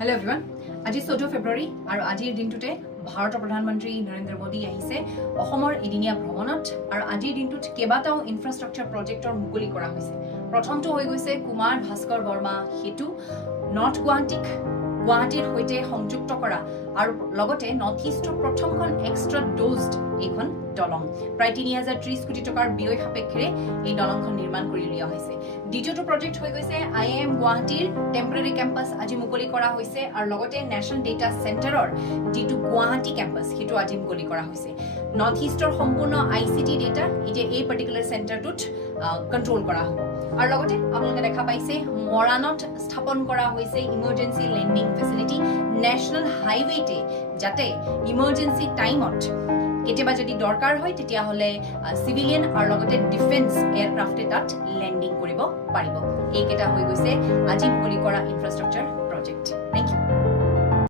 Hello everyone. আজি 14 ফেব্ৰুৱাৰী আৰু আজিৰ দিনটোতে ভাৰতৰ প্ৰধানমন্ত্ৰী নৰেন্দ্ৰ মোদী আহিছে অসমৰ এদিনীয়া ভ্ৰমণত আৰু আজিৰ দিনটোত কেইবাটাও ইনফ্ৰাষ্ট্ৰাকচাৰ প্ৰজেক্টৰ মুকলি কৰা হৈছে। প্ৰথমটো হৈ গৈছে কুমাৰ ভাস্কৰ বৰ্মা সেতু নৰ্থ গুৱাহাটীৰ সৈতে সংযুক্ত কৰা আৰু লগতে নৰ্থ ইষ্টৰ প্ৰথমখন এক্সট্ৰা ডোজড এইখন দলং প্ৰায় ৩০৩০ কোটি টকাৰ ব্যয় সাপেক্ষেৰে এই দলংখন নিৰ্মাণ কৰি উলিওৱা হৈছে। দ্বিতীয়টো প্ৰজেক্ট হৈ গৈছে IIM গুৱাহাটীৰ টেম্পৰেৰী কেম্পাছ আজি মুকলি কৰা হৈছে আৰু লগতে নেশ্যনেল ডেটা চেণ্টাৰৰ যিটো গুৱাহাটী কেম্পাছ সেইটো আজি মুকলি কৰা হৈছে। নৰ্থ ইষ্টৰ সম্পূৰ্ণ ICT ডেটা এতিয়া এই পাৰ্টিকুলাৰ চেণ্টাৰটোত কণ্ট্ৰল কৰা হ'ব। আৰু লগতে আপোনালোকে দেখা পাইছে মৰাণত স্থাপন কৰা হৈছে ইমাৰ্জেঞ্চি লেণ্ডিং ফেচিলিটি নেশ্যনেল হাইৱেতে যাতে ইমাৰ্জেঞ্চি টাইমত কেতিয়াবা যদি দৰকাৰ হয় তেতিয়াহ'লে চিভিলিয়ান আৰু লগতে ডিফেন্স এয়াৰক্ৰাফ্টে তাত লেণ্ডিং কৰিব পাৰিব। এইকেইটা হৈ গৈছে আজি মুকলি কৰা ইনফ্ৰাষ্ট্ৰাকচাৰ